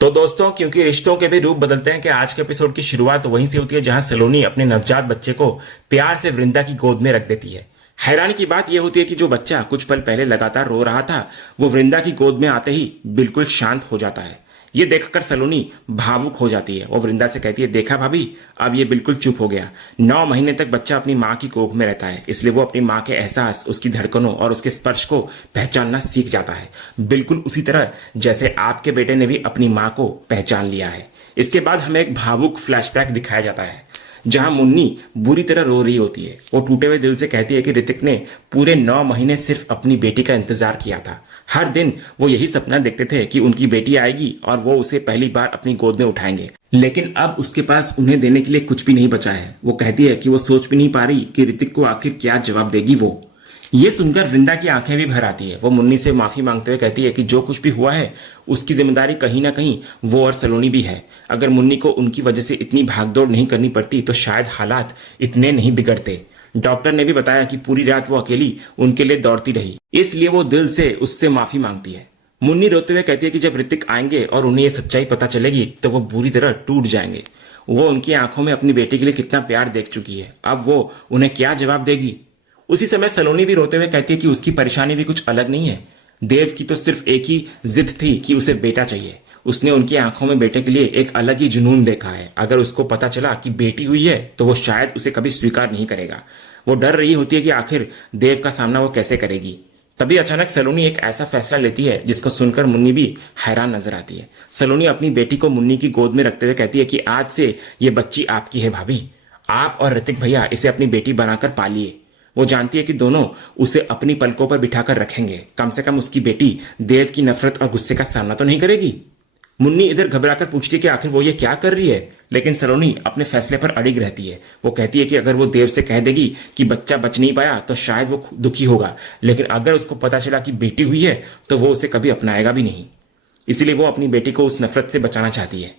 तो दोस्तों, क्योंकि रिश्तों के भी रूप बदलते हैं कि आज के एपिसोड की शुरुआत वहीं से होती है जहां सलोनी अपने नवजात बच्चे को प्यार से वृंदा की गोद में रख देती है। हैरानी की बात यह होती है कि जो बच्चा कुछ पल पहले लगातार रो रहा था, वो वृंदा की गोद में आते ही बिल्कुल शांत हो जाता है। ये देखकर सलोनी भावुक हो जाती है। वो वृंदा से कहती है, देखा भाभी, अब ये बिल्कुल चुप हो गया। 9 महीने तक बच्चा अपनी माँ की कोख में रहता है, इसलिए वो अपनी माँ के एहसास, उसकी धड़कनों और उसके स्पर्श को पहचानना सीख जाता है, बिल्कुल उसी तरह जैसे आपके बेटे ने भी अपनी माँ को पहचान लिया है। इसके बाद हमें एक भावुक फ्लैशबैक दिखाया जाता है जहां मुन्नी बुरी तरह रो रही होती है। वो टूटे हुए दिल से कहती है कि ऋतिक ने पूरे 9 महीने सिर्फ अपनी बेटी का इंतजार किया था। हर दिन वो यही सपना देखते थे कि उनकी बेटी आएगी और वो उसे पहली बार अपनी गोद में उठाएंगे, लेकिन अब उसके पास उन्हें देने के लिए कुछ भी नहीं बचा है। वो कहती है कि वो सोच भी नहीं पा रही कि ऋतिक को आखिर क्या जवाब देगी वो। ये सुनकर वृंदा की आंखें भी भर आती है। वो मुन्नी से माफी मांगते हुए कहती है कि जो कुछ भी हुआ है उसकी जिम्मेदारी कहीं ना कहीं वो और सलोनी भी है। अगर मुन्नी को उनकी वजह से इतनी भागदौड़ नहीं करनी पड़ती तो शायद हालात इतने नहीं बिगड़ते। डॉक्टर ने भी बताया कि पूरी रात वो अकेली उनके लिए दौड़ती रही, इसलिए वो दिल से उससे माफी मांगती है। मुन्नी रोते हुए कहती है कि जब ऋतिक आएंगे और उन्हें ये सच्चाई पता चलेगी तो वो बुरी तरह टूट जाएंगे। वो उनकी आंखों में अपनी बेटी के लिए कितना प्यार देख चुकी है, अब वो उन्हें क्या जवाब देगी। उसी समय सलोनी भी रोते हुए कहती है कि उसकी परेशानी भी कुछ अलग नहीं है। देव की तो सिर्फ एक ही जिद थी कि उसे बेटा चाहिए। उसने उनकी आंखों में बेटे के लिए एक अलग ही जुनून देखा है। अगर उसको पता चला कि बेटी हुई है तो वो शायद उसे कभी स्वीकार नहीं करेगा। वो डर रही होती है कि आखिर देव का सामना वो कैसे करेगी। तभी अचानक सलोनी एक ऐसा फैसला लेती है जिसको सुनकर मुन्नी भी हैरान नजर आती है। सलोनी अपनी बेटी को मुन्नी की गोद में रखते हुए कहती है कि आज से ये बच्ची आपकी है भाभी। आप और ऋतिक भैया इसे अपनी बेटी बनाकर पालिए। वो जानती है कि दोनों उसे अपनी पलकों पर बिठाकर रखेंगे। कम से कम उसकी बेटी देव की नफरत और गुस्से का सामना तो नहीं करेगी। मुन्नी इधर घबराकर पूछती है कि आखिर वो ये क्या कर रही है, लेकिन सलोनी अपने फैसले पर अड़िग रहती है। वो कहती है कि अगर वो देव से कह देगी कि बच्चा बच नहीं पाया तो शायद वो दुखी होगा, लेकिन अगर उसको पता चला कि बेटी हुई है तो वो उसे कभी अपनाएगा भी नहीं। इसलिए वो अपनी बेटी को उस नफरत से बचाना चाहती है।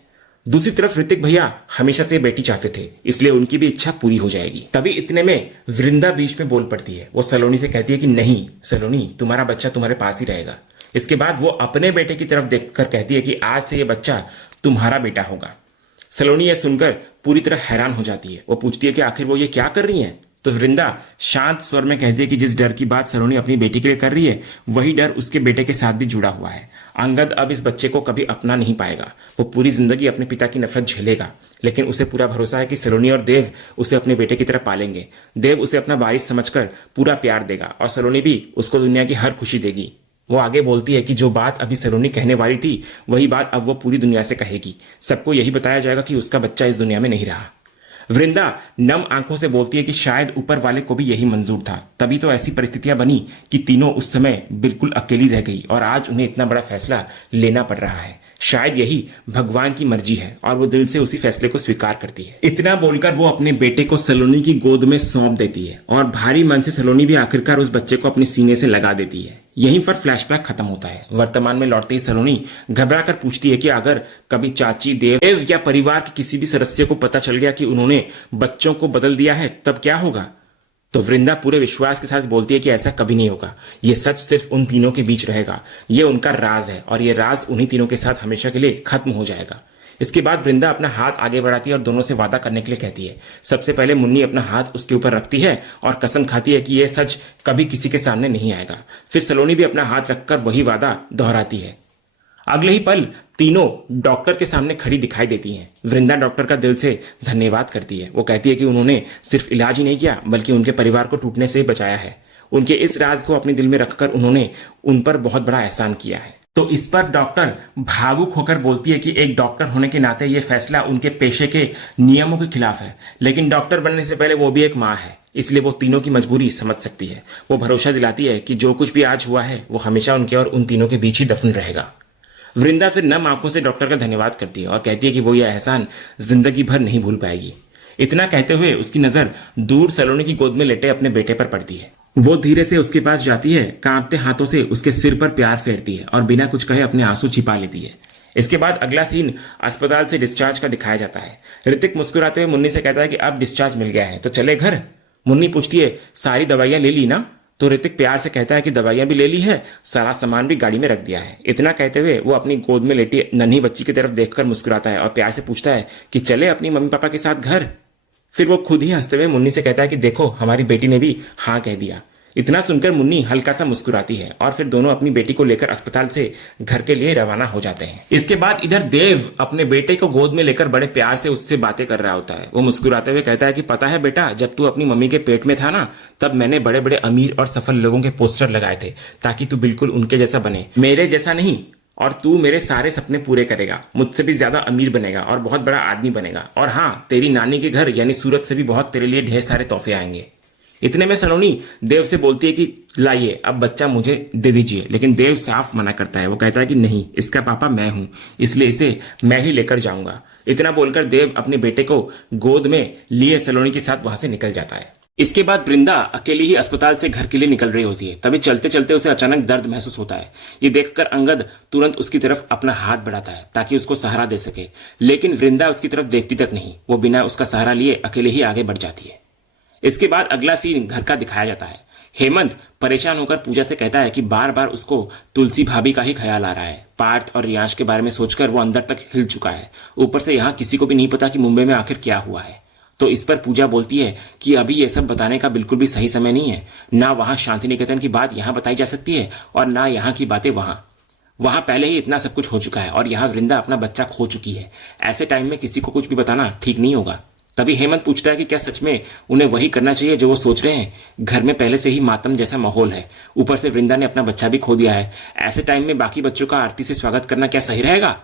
दूसरी तरफ ऋतिक भैया हमेशा से बेटी चाहते थे, इसलिए उनकी भी इच्छा पूरी हो जाएगी। तभी इतने में वृंदा बीच में बोल पड़ती है। वो सलोनी से कहती है कि नहीं सलोनी, तुम्हारा बच्चा तुम्हारे पास ही रहेगा। इसके बाद वो अपने बेटे की तरफ देखकर कहती है कि आज से ये बच्चा तुम्हारा बेटा होगा। सलोनी ये सुनकर पूरी तरह हैरान हो जाती है। वो पूछती है कि आखिर वो ये क्या कर रही है। तो वृंदा शांत स्वर में कहती है कि जिस डर की बात सलोनी अपनी बेटी के लिए कर रही है, वही डर उसके बेटे के साथ भी जुड़ा हुआ है। अंगद अब इस बच्चे को कभी अपना नहीं पाएगा। वो पूरी जिंदगी अपने पिता की नफरत झेलेगा, लेकिन उसे पूरा भरोसा है कि सलोनी और देव उसे अपने बेटे की तरह पालेंगे। देव उसे अपना वारिस समझकर पूरा प्यार देगा और सलोनी भी उसको दुनिया की हर खुशी देगी। वो आगे बोलती है कि जो बात अभी सलोनी कहने वाली थी वही बात अब वो पूरी दुनिया से कहेगी। सबको यही बताया जाएगा कि उसका बच्चा इस दुनिया में नहीं रहा। वृंदा नम आंखों से बोलती है कि शायद ऊपर वाले को भी यही मंजूर था, तभी तो ऐसी परिस्थितियां बनी कि तीनों उस समय बिल्कुल अकेली रह गई और आज उन्हें इतना बड़ा फैसला लेना पड़ रहा है। शायद यही भगवान की मर्जी है और वो दिल से उसी फैसले को स्वीकार करती है। इतना बोलकर वो अपने बेटे को सलोनी की गोद में सौंप देती है और भारी मन से सलोनी भी आखिरकार उस बच्चे को अपने सीने से लगा देती है। यहीं पर फ्लैशबैक खत्म होता है। वर्तमान में लौटते ही सलोनी घबरा कर पूछती है कि अगर कभी चाची, देव या परिवार के किसी भी सदस्य को पता चल गया कि उन्होंने बच्चों को बदल दिया है तब क्या होगा। तो वृंदा पूरे विश्वास के साथ बोलती है कि ऐसा कभी नहीं होगा। ये सच सिर्फ उन तीनों के बीच रहेगा। ये उनका राज है और ये राज उन्हीं तीनों के साथ हमेशा के लिए खत्म हो जाएगा। इसके बाद वृंदा अपना हाथ आगे बढ़ाती है और दोनों से वादा करने के लिए कहती है। सबसे पहले मुन्नी अपना हाथ उसके ऊपर रखती है और कसम खाती है कि यह सच कभी किसी के सामने नहीं आएगा। फिर सलोनी भी अपना हाथ रखकर वही वादा दोहराती है। अगले ही पल तीनों डॉक्टर के सामने खड़ी दिखाई देती हैं। वृंदा डॉक्टर का दिल से धन्यवाद करती है। वो कहती है कि उन्होंने सिर्फ इलाज ही नहीं किया बल्कि उनके परिवार को टूटने से बचाया है। उनके इस राज को अपने दिल में रखकर उन्होंने उन पर बहुत बड़ा एहसान किया है। तो इस पर डॉक्टर भावुक होकर बोलती है कि एक डॉक्टर होने के नाते यह फैसला उनके पेशे के नियमों के खिलाफ है, लेकिन डॉक्टर बनने से पहले वो भी एक माँ है, इसलिए वो तीनों की मजबूरी समझ सकती है। वो भरोसा दिलाती है कि जो कुछ भी आज हुआ है वो हमेशा उनके और उन तीनों के बीच ही दफन रहेगा। वृंदा फिर नम आंखों से डॉक्टर का धन्यवाद करती है और कहती है कि वो यह एहसान जिंदगी भर नहीं भूल पाएगी। इतना कहते हुए उसकी नजर दूर सलोनी की गोद में लेटे अपने बेटे पर पड़ती है। वो धीरे से उसके पास जाती है, कांपते हाथों से उसके सिर पर प्यार फेरती है और बिना कुछ कहे अपने आंसू छिपा लेती है। इसके बाद अगला सीन अस्पताल से डिस्चार्ज का दिखाया जाता है। ऋतिक मुस्कुराते हुए मुन्नी से कहता है कि अब डिस्चार्ज मिल गया है तो चले घर। मुन्नी पूछती है, सारी दवाइयां ले ली ना? तो ऋतिक प्यार से कहता है कि दवाइयां भी ले ली है, सारा सामान भी गाड़ी में रख दिया है। इतना कहते हुए वो अपनी गोद में लेटी नन्ही बच्ची की तरफ देखकर मुस्कुराता है और प्यार से पूछता है कि चले अपनी मम्मी पापा के साथ घर। फिर वो खुद ही हंसते हुए मुन्नी से कहता है कि देखो हमारी बेटी ने भी हाँ कह दिया। इतना सुनकर मुन्नी हल्का सा मुस्कुराती है और फिर दोनों अपनी बेटी को लेकर अस्पताल से घर के लिए रवाना हो जाते हैं। इसके बाद इधर देव अपने बेटे को गोद में लेकर बड़े प्यार से उससे बातें कर रहा होता है। वो मुस्कुराते हुए कहता है कि पता है बेटा, जब तू अपनी मम्मी के पेट में था ना, तब मैंने बड़े बड़े अमीर और सफल लोगों के पोस्टर लगाए थे ताकि तू बिल्कुल उनके जैसा बने, मेरे जैसा नहीं। और तू मेरे सारे सपने पूरे करेगा, मुझसे भी ज्यादा अमीर बनेगा और बहुत बड़ा आदमी बनेगा। और हाँ, तेरी नानी के घर यानी सूरत से भी बहुत तेरे लिए ढेर सारे तोहफे आएंगे। इतने में सलोनी देव से बोलती है कि लाइए अब बच्चा मुझे दे दीजिए, लेकिन देव साफ मना करता है। वो कहता है कि नहीं, इसका पापा मैं हूं, इसलिए इसे मैं ही लेकर जाऊंगा। इतना बोलकर देव अपने बेटे को गोद में लिए सलोनी के साथ वहां से निकल जाता है। इसके बाद वृंदा अकेली ही अस्पताल से घर के लिए निकल रही होती है। तभी चलते चलते उसे अचानक दर्द महसूस होता है। ये देखकर अंगद तुरंत उसकी तरफ अपना हाथ बढ़ाता है ताकि उसको सहारा दे सके, लेकिन वृंदा उसकी तरफ देखती तक नहीं। वो बिना उसका सहारा लिए अकेले ही आगे बढ़ जाती है। इसके बाद अगला सीन घर का दिखाया जाता है। हेमंत परेशान होकर पूजा से कहता है कि बार बार उसको तुलसी भाभी का ही ख्याल आ रहा है। पार्थ और रियांश के बारे में सोचकर वो अंदर तक हिल चुका है। ऊपर से यहाँ किसी को भी नहीं पता कि मुंबई में आखिर क्या हुआ है। तो इस पर पूजा बोलती है कि अभी ये सब बताने का बिल्कुल भी सही समय नहीं है। ना वहां शांति निकेतन की बात यहाँ बताई जा सकती है और ना यहाँ की बातें वहां पहले ही इतना सब कुछ हो चुका है और यहाँ वृंदा अपना बच्चा खो चुकी है। ऐसे टाइम में किसी को कुछ भी बताना ठीक नहीं होगा। तभी हेमंत पूछता है कि क्या सच में उन्हें वही करना चाहिए जो वो सोच रहे हैं। घर में पहले से ही मातम जैसा माहौल है, ऊपर से वृंदा ने अपना बच्चा भी खो दिया है। ऐसे टाइम में बाकी बच्चों का आरती से स्वागत करना क्या सही रहेगा?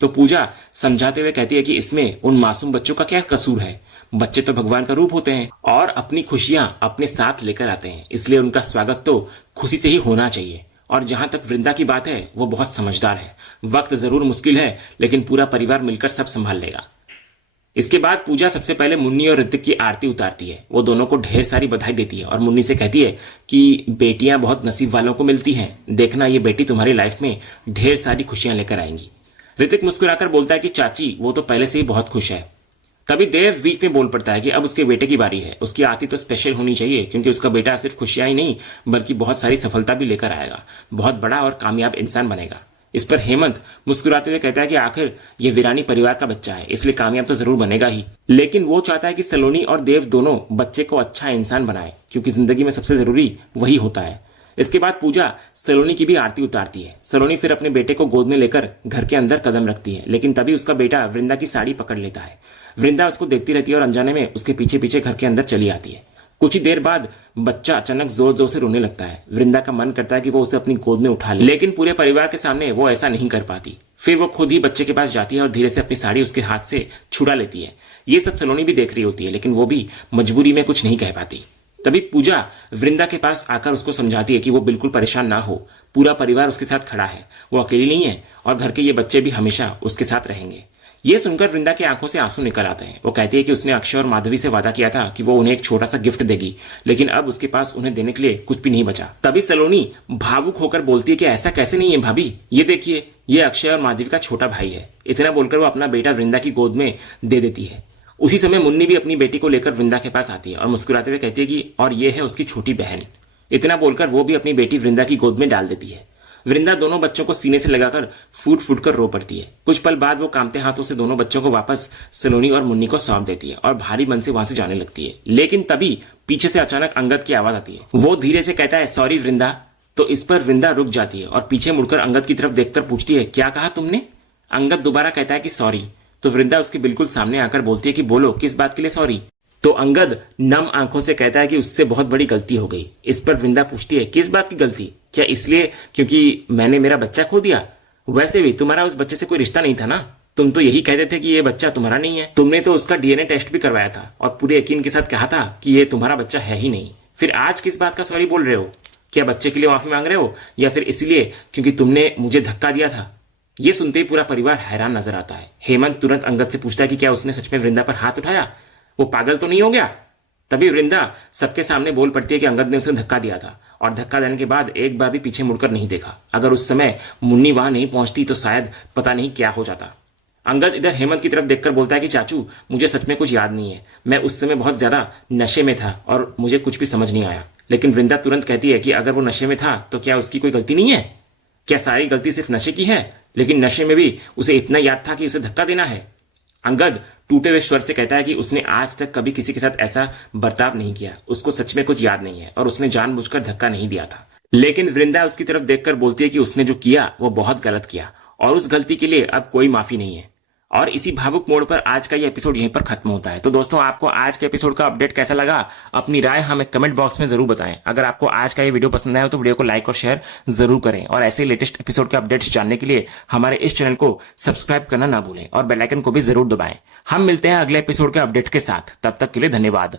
तो पूजा समझाते हुए कहती है कि इसमें उन मासूम बच्चों का क्या कसूर है। बच्चे तो भगवान का रूप होते हैं और अपनी खुशियां अपने साथ लेकर आते हैं, इसलिए उनका स्वागत तो खुशी से ही होना चाहिए। और जहां तक वृंदा की बात है, वो बहुत समझदार है। वक्त जरूर मुश्किल है, लेकिन पूरा परिवार मिलकर सब संभाल लेगा। इसके बाद पूजा सबसे पहले मुन्नी और ऋतिक की आरती उतारती है। वो दोनों को ढेर सारी बधाई देती है और मुन्नी से कहती है कि बेटियां बहुत नसीब वालों को मिलती हैं, देखना ये बेटी तुम्हारी लाइफ में ढेर सारी खुशियां लेकर आएंगी। ऋतिक मुस्कुराकर बोलता है कि चाची वो तो पहले से ही बहुत खुश है। तभी देव बीच में बोल पड़ता है कि अब उसके बेटे की बारी है। उसकी आरती तो स्पेशल होनी चाहिए, क्योंकि उसका बेटा सिर्फ खुशियां ही नहीं बल्कि बहुत सारी सफलता भी लेकर आएगा, बहुत बड़ा और कामयाब इंसान बनेगा। इस पर हेमंत मुस्कुराते हुए कहता है कि आखिर ये वीरानी परिवार का बच्चा है, इसलिए कामयाब तो जरूर बनेगा ही, लेकिन वो चाहता है कि सलोनी और देव दोनों बच्चे को अच्छा इंसान बनाए, क्योंकि जिंदगी में सबसे जरूरी वही होता है। इसके बाद पूजा सलोनी की भी आरती उतारती है। सलोनी फिर अपने बेटे को गोद में लेकर घर के अंदर कदम रखती है, लेकिन तभी उसका बेटा वृंदा की साड़ी पकड़ लेता है। वृंदा उसको देखती रहती है और अनजाने में उसके पीछे पीछे घर के अंदर चली आती है। कुछ ही देर बाद बच्चा अचानक जोर जोर से रोने लगता है। वृंदा का मन करता है कि वो उसे अपनी गोद में उठा ले, लेकिन पूरे परिवार के सामने वो ऐसा नहीं कर पाती। फिर वो खुद ही बच्चे के पास जाती है और धीरे से अपनी साड़ी उसके हाथ से छुड़ा लेती है। ये सब सलोनी भी देख रही होती है, लेकिन वो भी मजबूरी में कुछ नहीं कह पाती। तभी पूजा वृंदा के पास आकर उसको समझाती है कि वो बिल्कुल परेशान ना हो, पूरा परिवार उसके साथ खड़ा है, वो अकेली नहीं है और घर के ये बच्चे भी हमेशा उसके साथ रहेंगे। ये सुनकर वृंदा की आंखों से आंसू निकल आते हैं। वो कहती है कि उसने अक्षय और माधवी से वादा किया था कि वो उन्हें एक छोटा सा गिफ्ट देगी, लेकिन अब उसके पास उन्हें देने के लिए कुछ भी नहीं बचा। तभी सलोनी भावुक होकर बोलती है कि ऐसा कैसे नहीं है भाभी, ये देखिए ये अक्षय और माधवी का छोटा भाई है। इतना बोलकर वो अपना बेटा वृंदा की गोद में दे देती है। उसी समय मुन्नी भी अपनी बेटी को लेकर वृंदा के पास आती है और मुस्कुराते हुए कहती है कि और ये है उसकी छोटी बहन। इतना बोलकर वो भी अपनी बेटी वृंदा की गोद में डाल देती है। वृंदा दोनों बच्चों को सीने से लगाकर फूट फूट कर रो पड़ती है। कुछ पल बाद वो कांपते हाथों से दोनों बच्चों को वापस सलोनी और मुन्नी को सौंप देती है और भारी मन से वहां से जाने लगती है। लेकिन तभी पीछे से अचानक अंगद की आवाज आती है। वो धीरे से कहता है सॉरी वृंदा। तो इस पर वृंदा रुक जाती है और पीछे मुड़कर अंगद की तरफ देखकर पूछती है क्या कहा तुमने? अंगद दोबारा कहता है कि सॉरी। तो वृंदा उसके बिल्कुल सामने आकर बोलती है कि बोलो किस बात के लिए सॉरी? तो अंगद नम आंखों से कहता है कि उससे बहुत बड़ी गलती हो गई। इस पर वृंदा पूछती है किस बात की गलती? क्या इसलिए क्योंकि मैंने मेरा बच्चा खो दिया? वैसे भी तुम्हारा उस बच्चे से कोई रिश्ता नहीं था ना, तुम तो यही कहते थे कि ये बच्चा तुम्हारा नहीं है। तुमने तो उसका डीएनए टेस्ट भी करवाया था और पूरे यकीन के साथ कहा था कि ये तुम्हारा बच्चा है ही नहीं। फिर आज किस बात का सॉरी बोल रहे हो? क्या बच्चे के लिए माफी मांग रहे हो या फिर इसलिए क्योंकि तुमने मुझे धक्का दिया था? ये सुनते ही पूरा परिवार हैरान नजर आता है। हेमंत तुरंत अंगद से पूछता है कि क्या उसने सच में वृंदा पर हाथ उठाया? वो पागल तो नहीं हो गया? तभी वृंदा सबके सामने बोल पड़ती है कि अंगद ने उसे धक्का दिया था और धक्का देने के बाद एक बार भी पीछे मुड़कर नहीं देखा। अगर उस समय मुन्नी वहां नहीं पहुंचती तो शायद पता नहीं क्या हो जाता। अंगद इधर हेमंत की तरफ देखकर बोलता है कि चाचू मुझे सच में कुछ याद नहीं है, मैं उस समय बहुत ज्यादा नशे में था और मुझे कुछ भी समझ नहीं आया। लेकिन वृंदा तुरंत कहती है कि अगर वो नशे में था तो क्या उसकी कोई गलती नहीं है? क्या सारी गलती सिर्फ नशे की है? लेकिन नशे में भी उसे इतना याद था कि उसे धक्का देना है। अंगद टूटे हुए स्वर से कहता है कि उसने आज तक कभी किसी के साथ ऐसा बर्ताव नहीं किया, उसको सच में कुछ याद नहीं है और उसने जानबूझकर धक्का नहीं दिया था। लेकिन वृंदा उसकी तरफ देखकर बोलती है कि उसने जो किया वो बहुत गलत किया और उस गलती के लिए अब कोई माफी नहीं है। और इसी भावुक मोड़ पर आज का ये एपिसोड यहीं पर खत्म होता है। तो दोस्तों, आपको आज के एपिसोड का अपडेट कैसा लगा? अपनी राय हमें कमेंट बॉक्स में जरूर बताएं। अगर आपको आज का ये वीडियो पसंद आया हो तो वीडियो को लाइक और शेयर जरूर करें और ऐसे लेटेस्ट एपिसोड के अपडेट्स जानने के लिए हमारे इस चैनल को सब्सक्राइब करना ना भूलें और बेल आइकन को भी जरूर दबाएं। हम मिलते हैं अगले एपिसोड के अपडेट के साथ। तब तक के लिए धन्यवाद।